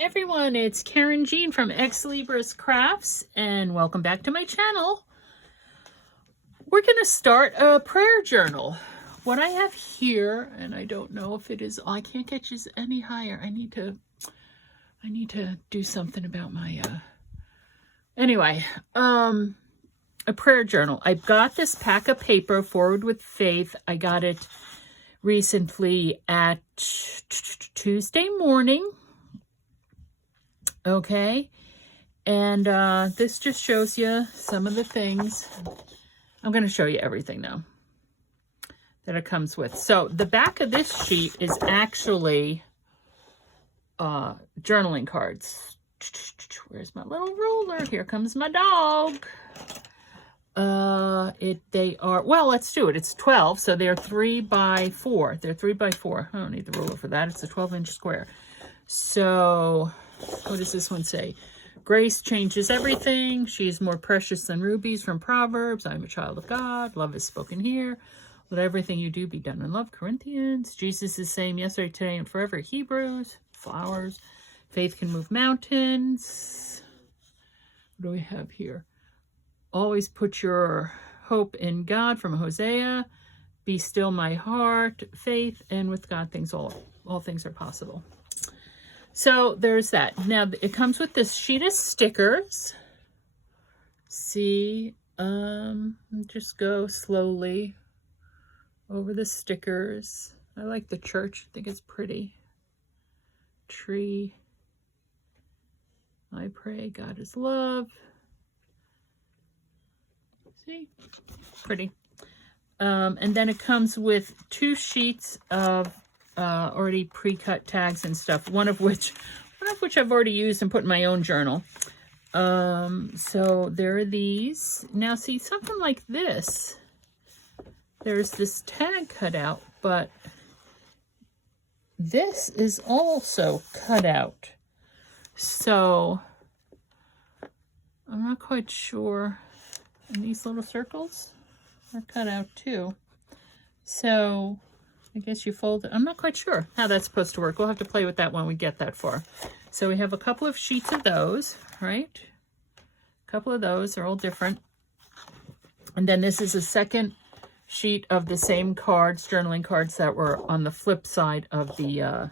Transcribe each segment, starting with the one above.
everyone, it's Karen Jean from Ex Libris Crafts, and welcome back to my channel. We're going to start a prayer journal. What I have here, and I don't know if it is, I can't get this any higher. I need to do something about my, anyway, a prayer journal. I got this pack of paper, Forward with Faith. I got it recently at Tuesday morning. Okay, and this just shows you some of the things. I'm going to show you everything now that it comes with. So the back of this sheet is actually journaling cards. Where's my little ruler? Here comes my dog. They are, well, let's do it. It's 12, so they're 3 by 4. They're 3 by 4. I don't need the ruler for that. It's a 12-inch square. So what does this one say? Grace changes everything. She is more precious than rubies from Proverbs. I am a child of God. Love is spoken here. Let everything you do be done in love. Corinthians. Jesus is the same yesterday, today, and forever. Hebrews. Flowers. Faith can move mountains. What do we have here? Always put your hope in God from Hosea. Be still my heart. Faith, and with God things all things are possible. So there's that. Now it comes with this sheet of stickers. See, just go slowly over the stickers. I like the church. I think it's pretty. Tree. I pray God is love. See, pretty. And then it comes with 2 sheets of already pre-cut tags and stuff, one of which I've already used and put in my own journal. So there are these. Now see, something like this, there's this tag cut out, but this is also cut out. So I'm not quite sure. And these little circles are cut out too. So I guess you fold it. I'm not quite sure how that's supposed to work. We'll have to play with that when we get that far. So we have a couple of sheets of those, right? A couple of those are all different. And then this is a second sheet of the same cards, journaling cards that were on the flip side of the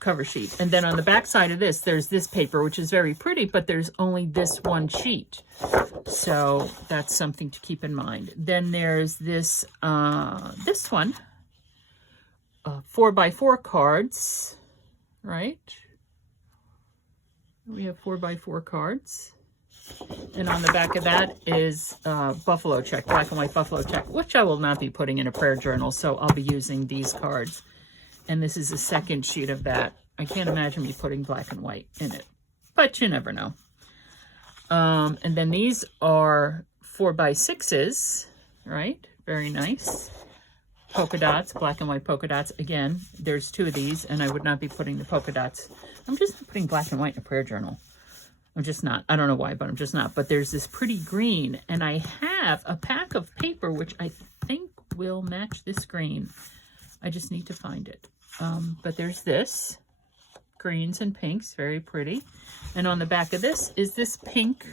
cover sheet. And then on the back side of this, there's this paper, which is very pretty, but there's only this one sheet. So that's something to keep in mind. Then there's this, this one, 4 by 4 cards, right? We have 4 by 4 cards. And on the back of that is buffalo check, black and white buffalo check, which I will not be putting in a prayer journal. So I'll be using these cards. And this is the second sheet of that. I can't imagine me putting black and white in it, but you never know. And then these are 4 by 6s, right? Very nice. Polka dots, black and white polka dots. Again, there's 2 of these, and I would not be putting the polka dots. I'm just not putting black and white in a prayer journal. I'm just not. I don't know why, but I'm just not. But there's this pretty green, and I have a pack of paper, which I think will match this green. I just need to find it. But there's this, greens and pinks, very pretty. And on the back of this is this pink.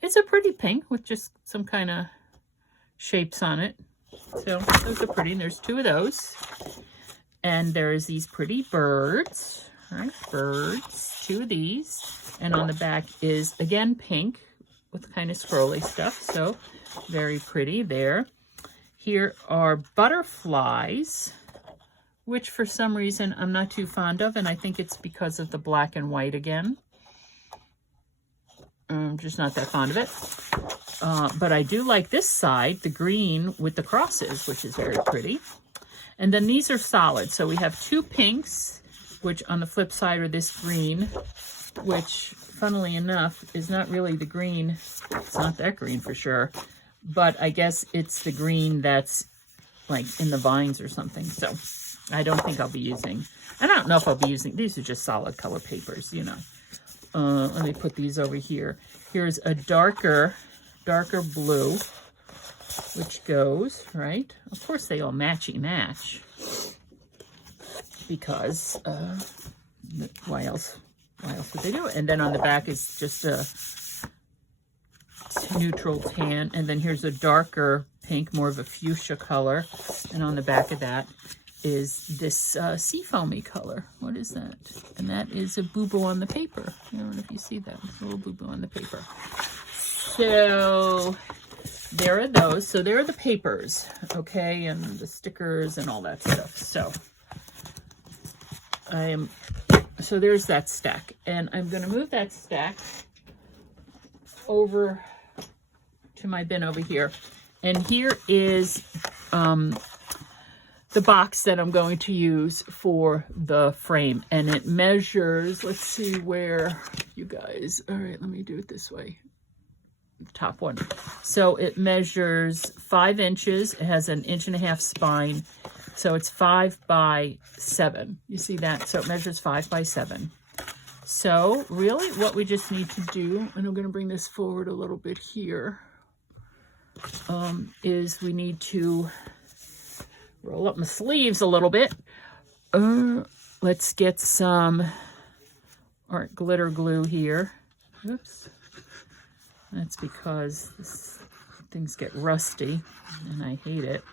It's a pretty pink with just some kind of shapes on it. So those are pretty. And there's 2 of those. And there's these pretty birds, right? Birds, 2 of these. And on the back is, again, pink with kind of scrolly stuff. So very pretty there. Here are butterflies, which for some reason I'm not too fond of, and I think it's because of the black and white again. I'm just not that fond of it. But I do like this side, the green with the crosses, which is very pretty. And then these are solid. So we have 2 pinks, which on the flip side are this green, which funnily enough is not really the green. It's not that green for sure. But I guess it's the green that's like in the vines or something. So I don't think I'll be using, I don't know if I'll be using, these are just solid color papers, you know. Let me put these over here. Here's a darker blue, which goes, right? Of course they all matchy match. because why else would they do it? And then on the back is just a neutral tan, and then here's a darker pink, more of a fuchsia color, and on the back of that is this seafoamy color. What is that? And that is a boo-boo on the paper. I don't know if you see that. It's a little boo-boo on the paper. So there are those. So there are the papers, okay, and the stickers and all that stuff. So there's that stack, and I'm going to move that stack over to my bin over here. And here is the box that I'm going to use for the frame, and it measures, let's see where you guys, all right, let me do it this way, the top one. So it measures 5 inches. It has an 1.5 inch spine, so it's 5 by 7. You see that? So it measures 5 by 7. So really what we just need to do, and I'm going to bring this forward a little bit here, is we need to roll up my sleeves a little bit. Let's get some art glitter glue here. Oops. That's because things get rusty and I hate it.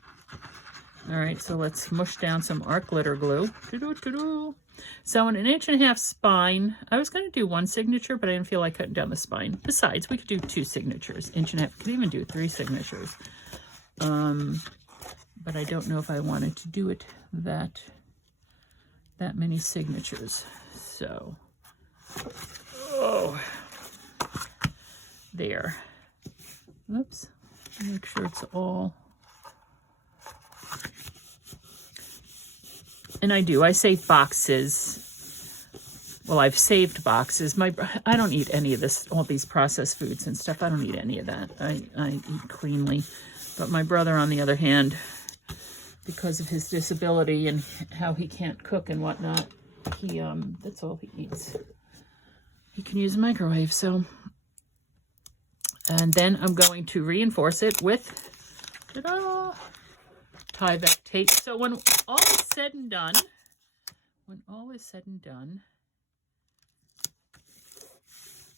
All right, so let's mush down some art glitter glue. So an 1.5 inch spine, I was going to do 1 signature, but I didn't feel like cutting down the spine. Besides, we could do 2 signatures, 1.5 inches. We could even do 3 signatures. But I don't know if I wanted to do it that many signatures. So, there. Oops. Make sure it's all. And I save boxes. Well, I've saved boxes. I don't eat any of this, all these processed foods and stuff. I don't eat any of that. I eat cleanly. But my brother, on the other hand, because of his disability and how he can't cook and whatnot, that's all he eats. He can use a microwave, so. And then I'm going to reinforce it with, ta-da, Tyvek tape. So when all is said and done,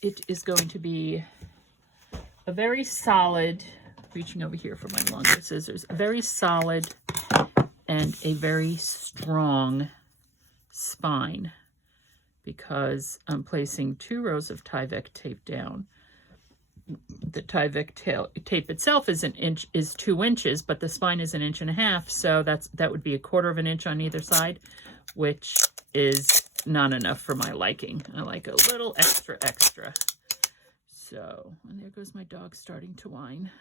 it is going to be a very solid, reaching over here for my longer scissors, a very solid and a very strong spine, because I'm placing 2 rows of Tyvek tape down. The Tyvek tape itself is 2 inches, but the spine is 1.5 inches, so that would be 1/4 inch on either side, which is not enough for my liking. I like a little extra. So, and there goes my dog starting to whine.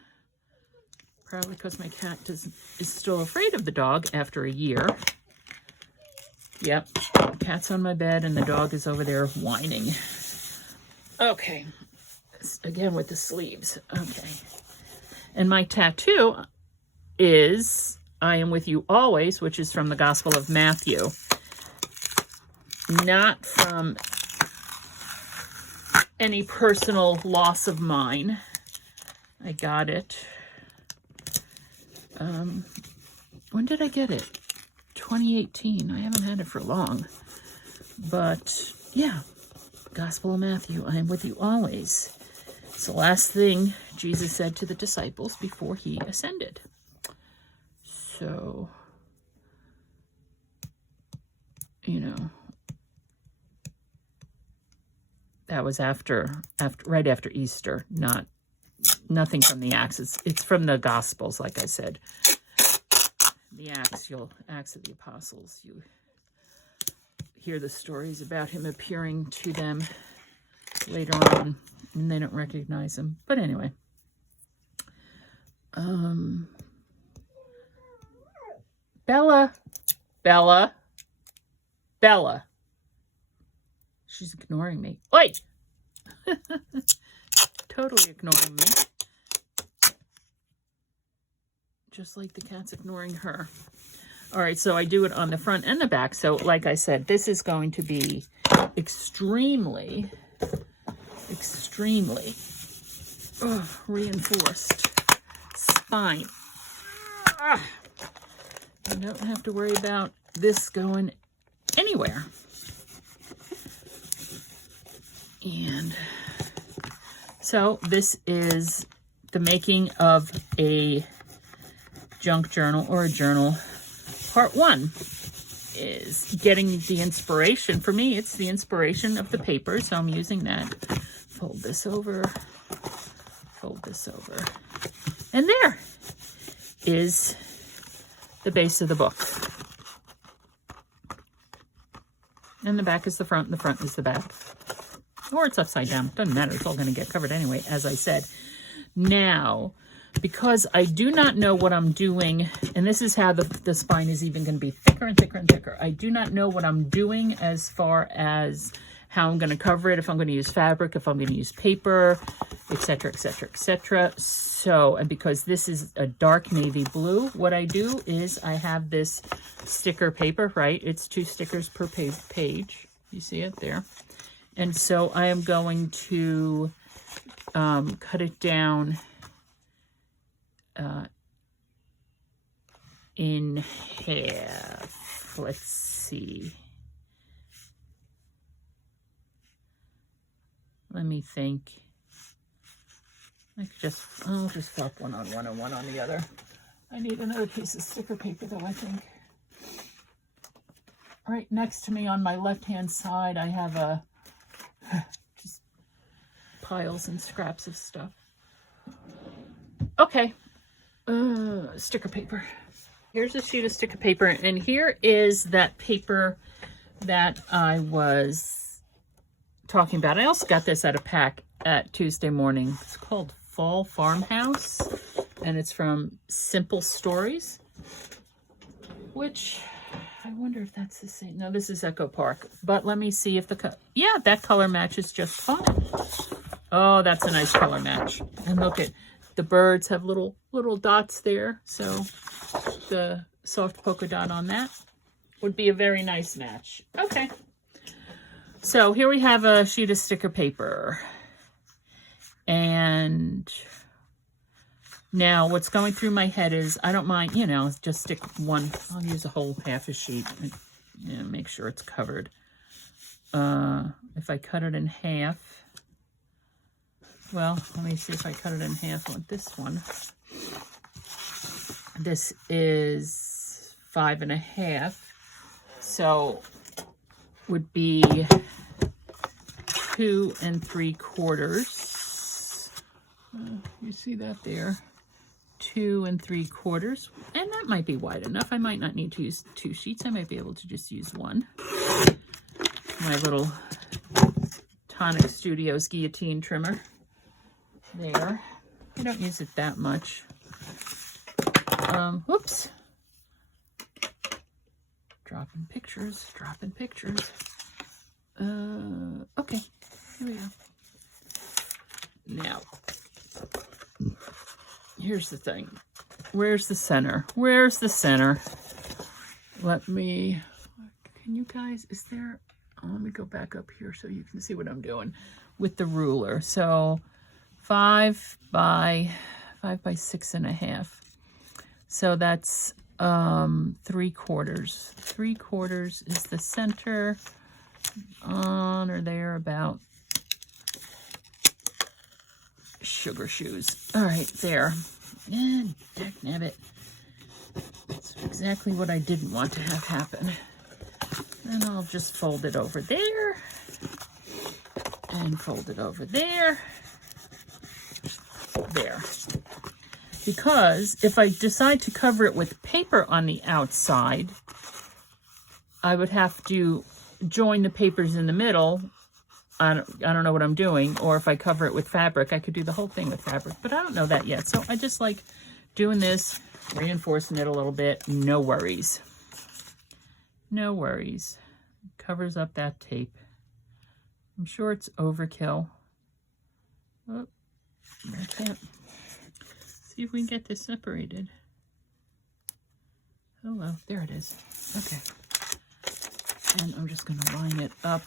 Probably because my cat is still afraid of the dog after a year. Yep, the cat's on my bed and the dog is over there whining. Okay, again with the sleeves. Okay, and my tattoo is I Am With You Always, which is from the Gospel of Matthew. Not from any personal loss of mine. I got it. When did I get it? 2018. I haven't had it for long. But yeah, Gospel of Matthew, I am with you always. It's the last thing Jesus said to the disciples before he ascended. So, you know, that was right after Easter, nothing from the Acts. It's from the Gospels, like I said. The Acts of the Apostles, you hear the stories about him appearing to them later on, and they don't recognize him. But anyway, Bella. She's ignoring me. Oi! Totally ignoring me. Just like the cat's ignoring her. All right, so I do it on the front and the back. So like I said, this is going to be extremely reinforced spine. You don't have to worry about this going anywhere. And so this is the making of a junk journal or a journal. Part 1 is getting the inspiration. For me, it's the inspiration of the paper, so I'm using that. Fold this over, fold this over. And there is the base of the book. And the back is the front, and the front is the back. Or it's upside down. Doesn't matter. It's all going to get covered anyway, as I said. Now, because I do not know what I'm doing, and this is how the spine is even going to be thicker and thicker and thicker. I do not know what I'm doing as far as how I'm going to cover it, if I'm going to use fabric, if I'm going to use paper, etc., etc., etc. So, and because this is a dark navy blue, what I do is I have this sticker paper, right? It's 2 stickers per page. You see it there? And so I am going to cut it down in half. Let's see. Let me think. I'll just flop one on one and one on the other. I need another piece of sticker paper though, I think. Right next to me on my left-hand side, I have just piles and scraps of stuff. Okay, sticker paper. Here's a sheet of sticker paper, and here is that paper that I was talking about. I also got this at a pack at Tuesday morning. It's called Fall Farmhouse, and it's from Simple Stories, which I wonder if that's the same. No, this is Echo Park, but let me see if yeah, that color matches just fine. Oh, that's a nice color match. And look at the birds have little dots there, so the soft polka dot on that would be a very nice match. Okay, so here we have a sheet of sticker paper, and now what's going through my head is I don't mind, you know, just stick one. I'll use a whole half a sheet and, you know, make sure it's covered. If I cut it in half, well, let me see if I cut it in half with this one. This is 5.5, so would be 2 3/4. You see that there? 2 3/4, and that might be wide enough. I might not need to use 2 sheets. I might be able to just use one. My little Tonic Studios guillotine trimmer there. I don't use it that much. Whoops. Dropping pictures. Okay, here we go. Now, here's the thing. Where's the center? Where's the center? Let me, can you guys, is there, let me go back up here so you can see what I'm doing with the ruler. So 5 by 6.5. So that's 3/4. 3/4 is the center, on or there about. Sugar shoes. All right, there. And dagnabbit. That's exactly what I didn't want to have happen. And I'll just fold it over there. And fold it over there. There. Because if I decide to cover it with paper on the outside, I would have to join the papers in the middle. I don't know what I'm doing, or if I cover it with fabric, I could do the whole thing with fabric, but I don't know that yet. So I just like doing this, reinforcing it a little bit. No worries. No worries. Covers up that tape. I'm sure it's overkill. Oh, I can't. See if we can get this separated. Oh well, there it is. Okay. And I'm just going to line it up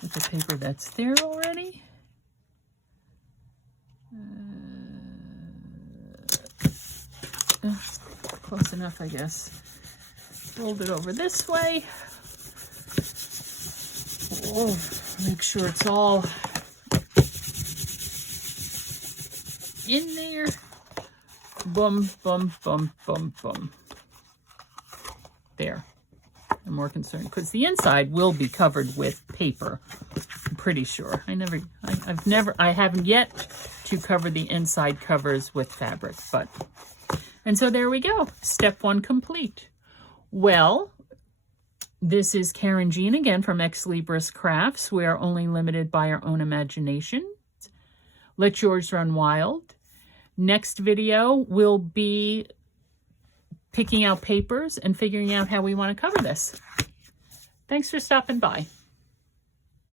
with the paper that's there already. Close enough, I guess. Fold it over this way. Oh, make sure it's all in there. Boom, boom, boom, boom, boom. There. I'm more concerned because the inside will be covered with paper. I'm pretty sure. I haven't yet to cover the inside covers with fabric, but, and so there we go. Step 1 complete. Well, this is Karen Jean again from Ex Libris Crafts. We are only limited by our own imagination. Let yours run wild. Next video will be picking out papers and figuring out how we want to cover this. Thanks for stopping by.